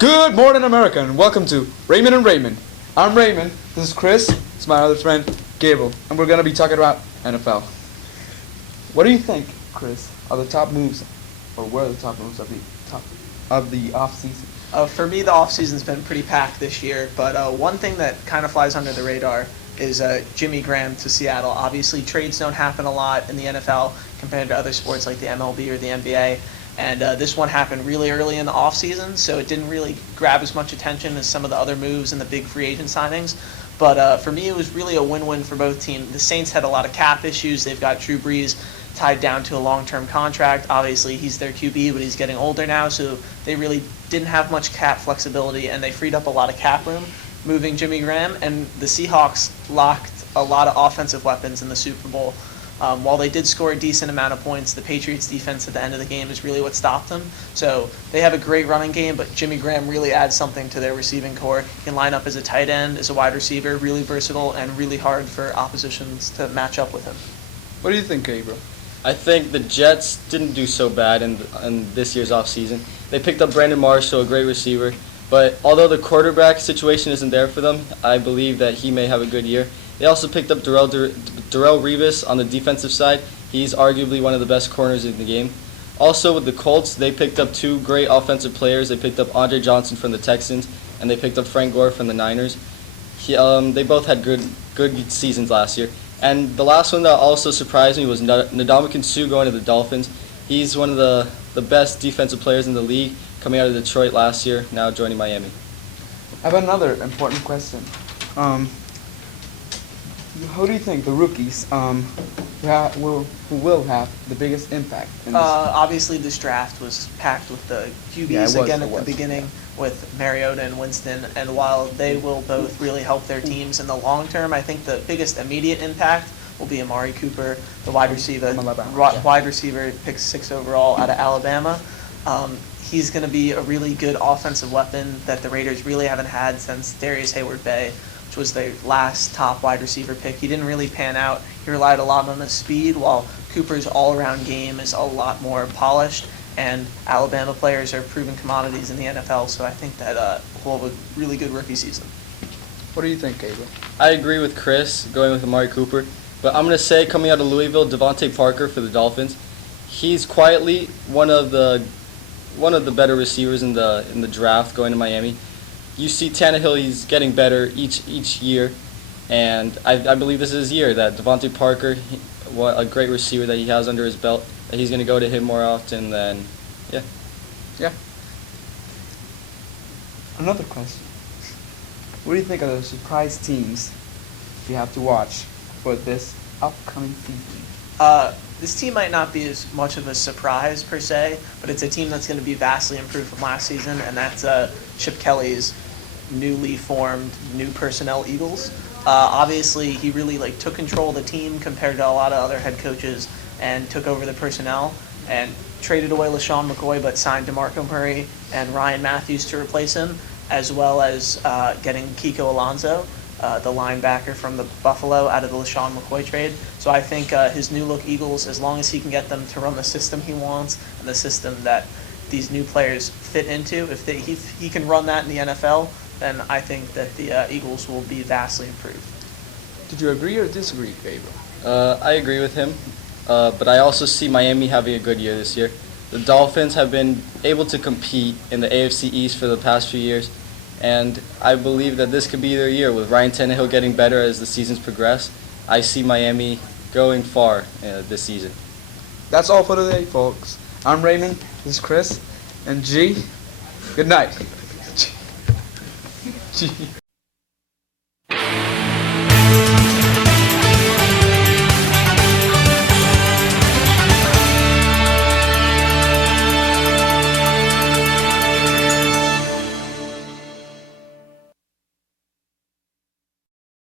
Good morning, America, and welcome to Raymond and Raymond. I'm Raymond. This is Chris. It's my other friend, Gabriel, and we're gonna be talking about NFL. What do you think, Chris, are the top moves, or what are the top moves of the off season? For me, the offseason's been pretty packed this year, but one thing that kind of flies under the radar is Jimmy Graham to Seattle. Obviously, trades don't happen a lot in the NFL compared to other sports like the MLB or the NBA, and this one happened really early in the offseason, so it didn't really grab as much attention as some of the other moves and the big free agent signings. But for me, it was really a win-win for both teams. The Saints had a lot of cap issues. They've got Drew Brees tied down to a long-term contract. Obviously, he's their QB, but he's getting older now, so they really didn't have much cap flexibility, and they freed up a lot of cap room moving Jimmy Graham. And the Seahawks locked a lot of offensive weapons in the Super Bowl. While they did score a decent amount of points, the Patriots' defense at the end of the game is really what stopped them. So they have a great running game, but Jimmy Graham really adds something to their receiving core. He can line up as a tight end, as a wide receiver, really versatile, and really hard for oppositions to match up with him. What do you think, Gabriel? I think the Jets didn't do so bad in this year's offseason. They picked up Brandon Marshall, a great receiver, but although the quarterback situation isn't there for them, I believe that he may have a good year. They also picked up Darrell Revis on the defensive side. He's arguably one of the best corners in the game. Also with the Colts, they picked up two great offensive players. They picked up Andre Johnson from the Texans, and they picked up Frank Gore from the Niners. They both had good seasons last year. And the last one that also surprised me was Ndamukong Suh going to the Dolphins. He's one of the best defensive players in the league, coming out of Detroit last year, now joining Miami. I have another important question. How do you think the rookies who will have the biggest impact in this? Obviously, this draft was packed with the QBs at the beginning with Mariota and Winston, and while they will both really help their teams in the long term, I think the biggest immediate impact will be Amari Cooper, the wide receiver, picked 6 overall out of Alabama. He's going to be a really good offensive weapon that the Raiders really haven't had since Darius Hayward-Bay, which was their last top wide receiver pick. He didn't really pan out. He relied a lot on his speed, while Cooper's all-around game is a lot more polished, and Alabama players are proven commodities in the NFL, so I think that we'll have a really good rookie season. What do you think, Gabriel? I agree with Chris, going with Amari Cooper, but I'm going to say, coming out of Louisville, Devontae Parker for the Dolphins. He's quietly one of the better receivers in the draft going to Miami. You see Tannehill, he's getting better each year, and I believe this is his year, that Devontae Parker, what a great receiver that he has under his belt, that he's going to go to him more often than, yeah. Yeah. Another question. What do you think are the surprise teams you have to watch for this upcoming season? This team might not be as much of a surprise per se, but it's a team that's going to be vastly improved from last season, and that's Chip Kelly's newly formed new personnel Eagles. Obviously, he really took control of the team compared to a lot of other head coaches and took over the personnel and traded away LaShawn McCoy but signed DeMarco Murray and Ryan Matthews to replace him, as well as getting Kiko Alonso, the linebacker from the Buffalo, out of the LaShawn McCoy trade. So I think his new look Eagles, as long as he can get them to run the system he wants and the system that these new players fit into, if he can run that in the NFL, then I think that the Eagles will be vastly improved. Did you agree or disagree, Gabriel? I agree with him, but I also see Miami having a good year this year. The Dolphins have been able to compete in the AFC East for the past few years, and I believe that this could be their year. With Ryan Tannehill getting better as the seasons progress, I see Miami going far this season. That's all for today, folks. I'm Raymond, this is Chris, and G. Good night. G.